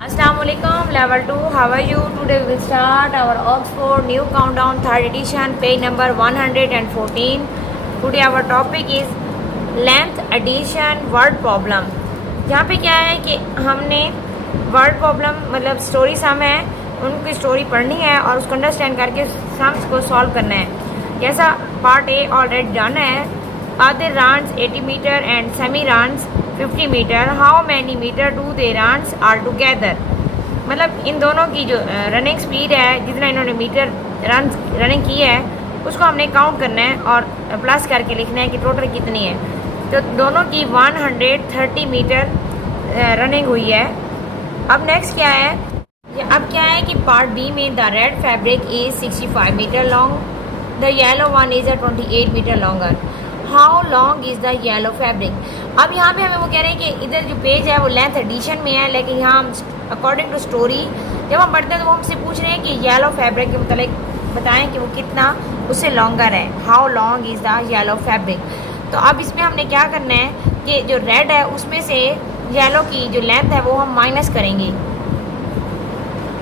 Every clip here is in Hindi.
Assalamualaikum level 2, how are you? Today we will start our Oxford New Countdown 3rd edition page number 114. Today our topic is length addition word problem. यहाँ पे क्या है कि हमने वर्ड प्रॉब्लम मतलब स्टोरी सम है उनकी स्टोरी पढ़नी है और उसको अंडरस्टैंड करके सम्स को सॉल्व करना है। जैसा पार्ट ए ऑलरेडी डन है। Other runs 80 metre and Sammy runs 50 metre, how many metre do they runs are together. मतलब इन दोनों की जो रनिंग स्पीड है, जितना इन्होंने मीटर रनिंग की है उसको हमने काउंट करना है और प्लस करके लिखना है कि टोटल कितनी है। तो दोनों की 130 मीटर रनिंग हुई है। अब नेक्स्ट क्या है, अब क्या है कि पार्ट बी में the red fabric is 65 metre long, the yellow one is 28 metre longer, how long is the yellow fabric. अब यहाँ पे हमें वो कह रहे हैं कि इधर जो पेज है वो लेंथ एडिशन में है, लेकिन यहाँ हम अकॉर्डिंग टू स्टोरी जब हम पढ़ते हैं तो वो हमसे पूछ रहे हैं कि येलो फैब्रिक के मतलब बताएं कि वो कितना उससे लॉन्गर है, how long is the yellow fabric. तो अब इसमें हमने क्या करना है कि जो रेड है उसमें से येलो की जो लेंथ है वो हम माइनस करेंगे।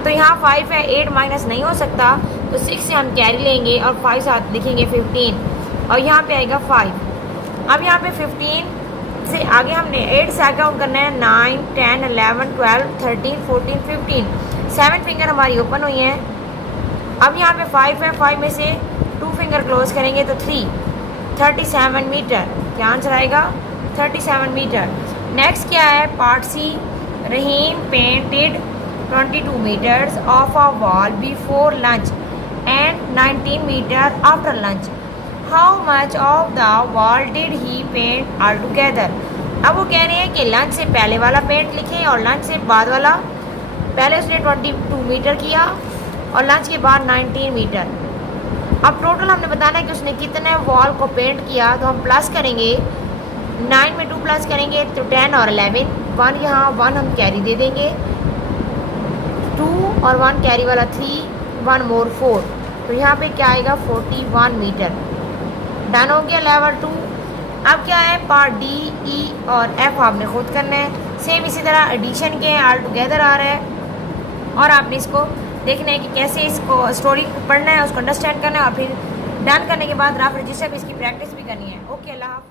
तो यहाँ 5 है, 8 माइनस नहीं हो सकता, तो 6 से हम कैरी लेंगे और 5 साथ लिखेंगे 15 और यहाँ पे आएगा 5। अब यहाँ पे 15 से आगे हमने 8 से आगे काउंट करना है, 9, 10, 11, 12, 13, 14, 15, 7 फिंगर हमारी ओपन हुई हैं। अब यहाँ पे 5 है, 5 में से 2 फिंगर क्लोज करेंगे तो 3, 37 मीटर। क्या आंसर आएगा? 37 मीटर। नेक्स्ट क्या है, part C, Rahim painted 22 metres of a wall before lunch and 19 metre after lunch, how much of the wall did he paint altogether. अब वो कह रहे हैं कि लंच से पहले वाला पेंट लिखें और लंच से बाद वाला। पहले उसने 22 मीटर किया और लंच के बाद 19 मीटर। अब टोटल हमने बताना है कि उसने कितने वॉल को पेंट किया, तो हम प्लस करेंगे, 9 में 2 प्लस करेंगे तो 10 और 11, 1 यहाँ 1 हम कैरी दे देंगे, 2 और 1 कैरी वाला 3, 1 मोर 4, तो यहाँ पे क्या आएगा 41 मीटर। डन हो गया लेवल 2। अब क्या है, पार्ट डी, ई और एफ आपने खुद करना है। सेम इसी तरह एडिशन के हैं, ऑल टुगेदर आ रहा है और आपने इसको देखना है कि कैसे इसको स्टोरी को पढ़ना है, उसको अंडरस्टैंड करना है और फिर डन करने के बाद रफ रजिस्टर पर इसकी प्रैक्टिस भी करनी है। ओके, अल्लाह हाफ़िज़।